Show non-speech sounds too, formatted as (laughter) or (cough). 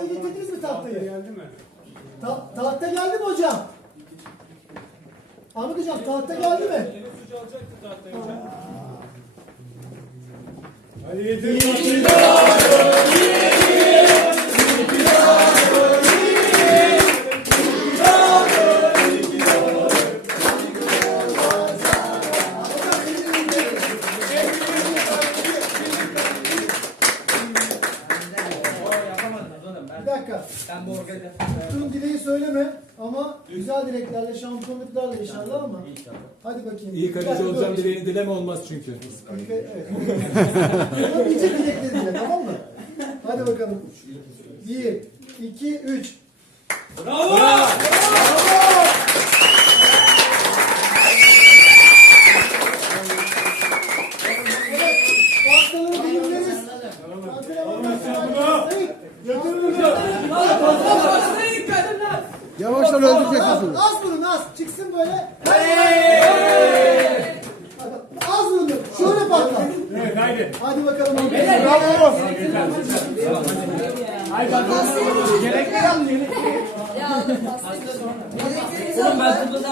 tahtayı getirdiniz mi tahtayı? Taht geldi mi? Ta tahta geldi mi hocam? Ahmet hocam tahta geldi mi? Yeni suç tahtayı hocam. Hadi (laughs) dakika. Ben bu organizasyonu. E, e, e. Tüm dileği söyleme ama Üfalls. güzel dileklerle, şampiyonluklarla inşallah, ama. İnşallah. Hadi bakayım. İyi kaleci olacağım dileğini dileme olmaz çünkü. Banglade, evet. Bu bir dilekle dile tamam mı? Hadi bakalım. Bir, iki, üç. Bravo! Bravo! ]师 hailNG! Bravo! Evet, başkanım (coughs) <central moment. gülme> Yavaşlar öldürecek hızını. Az vurun az, az. Çıksın böyle. Hey! Az vurun. Şöyle patla. Oh. Evet haydi. Hadi bakalım. Evet, hadi bakalım. Gerek hadi bakalım. Hadi bakalım. Hadi bakalım. Hadi bakalım. Hadi bakalım. Hadi bakalım.